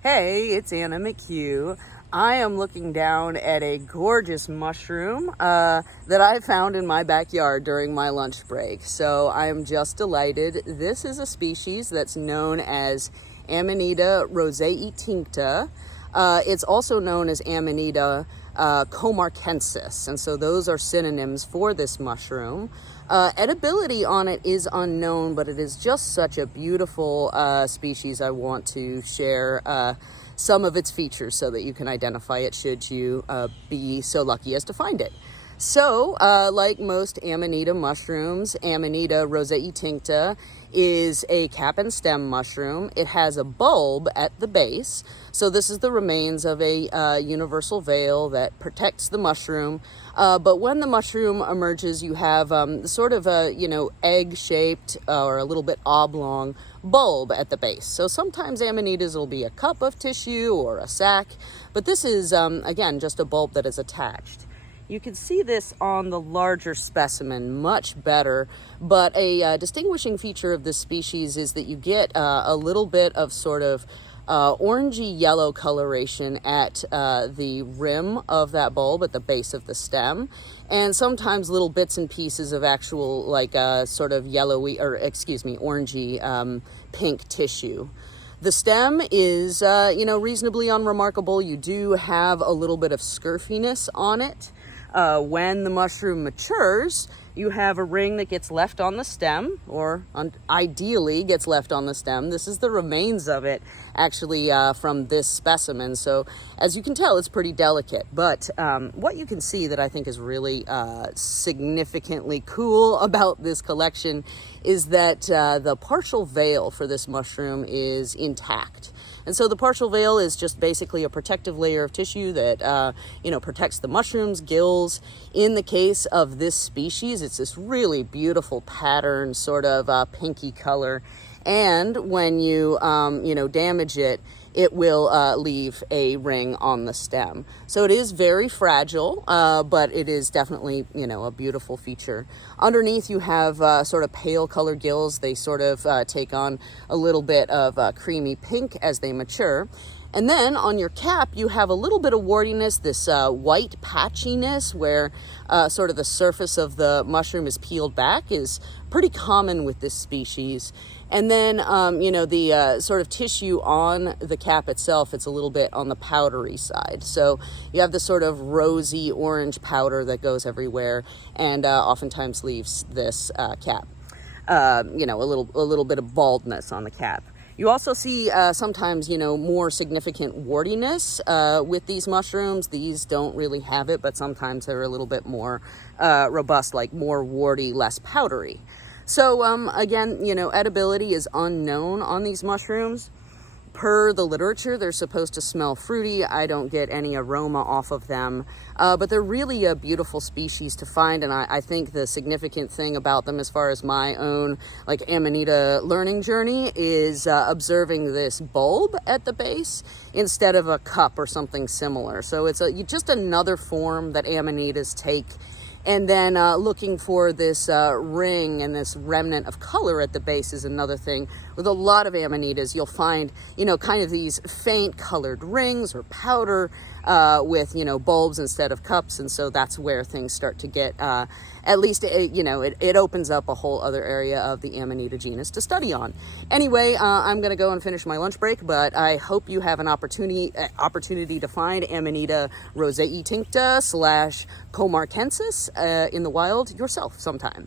Hey, it's Anna McHugh. I am looking down at a gorgeous mushroom that I found in my backyard during my lunch break. So I'm just delighted. This is a species that's known as Amanita roseitincta. It's also known as Amanita komarkensis, and so those are synonyms for this mushroom. Edibility on it is unknown, but it is just such a beautiful species. I want to share some of its features so that you can identify it should you be so lucky as to find it. So, like most Amanita mushrooms, Amanita roseitincta is a cap and stem mushroom. It has a bulb at the base. So this is the remains of a universal veil that protects the mushroom. But when the mushroom emerges, you have sort of a, egg-shaped or a little bit oblong bulb at the base. So sometimes Amanitas will be a cup of tissue or a sac, but this is, again, just a bulb that is attached. You can see this on the larger specimen much better, but a distinguishing feature of this species is that you get a little bit of sort of orangey yellow coloration at the rim of that bulb at the base of the stem, and sometimes little bits and pieces of actual sort of yellowy, or orangey pink tissue. The stem is, reasonably unremarkable. You do have a little bit of scurfiness on it. When the mushroom matures, you have a ring that gets left on the stem, or ideally gets left on the stem. This is the remains of it, actually, from this specimen. So as you can tell, it's pretty delicate. But what you can see that I think is really significantly cool about this collection is that the partial veil for this mushroom is intact. And so the partial veil is just basically a protective layer of tissue that, protects the mushroom's gills. In the case of this species, it's this really beautiful pattern, sort of pinky color. And when you, damage it, it will leave a ring on the stem. So it is very fragile, but it is definitely, a beautiful feature. Underneath you have sort of pale colored gills. They sort of take on a little bit of creamy pink as they mature. And then on your cap, you have a little bit of wardiness, this white patchiness where sort of the surface of the mushroom is peeled back is pretty common with this species. And then, the sort of tissue on the cap itself, it's a little bit on the powdery side. So you have this sort of rosy orange powder that goes everywhere and oftentimes leaves this cap, a little bit of baldness on the cap. You also see sometimes, more significant wardiness with these mushrooms. These don't really have it, but sometimes they're a little bit more robust, like more warty, less powdery. So again, edibility is unknown on these mushrooms. Per the literature, they're supposed to smell fruity. I don't get any aroma off of them, but they're really a beautiful species to find. And I think the significant thing about them, as far as my own Amanita learning journey, is observing this bulb at the base instead of a cup or something similar. So it's just another form that Amanitas take. And then looking for this ring and this remnant of color at the base is another thing. With a lot of Amanitas, you'll find, kind of these faint colored rings or powder with, bulbs instead of cups. And so that's where things start to get, at least, it opens up a whole other area of the Amanita genus to study on. Anyway, I'm going to go and finish my lunch break, but I hope you have an opportunity to find Amanita roseitincta / komarkensis in the wild yourself sometime.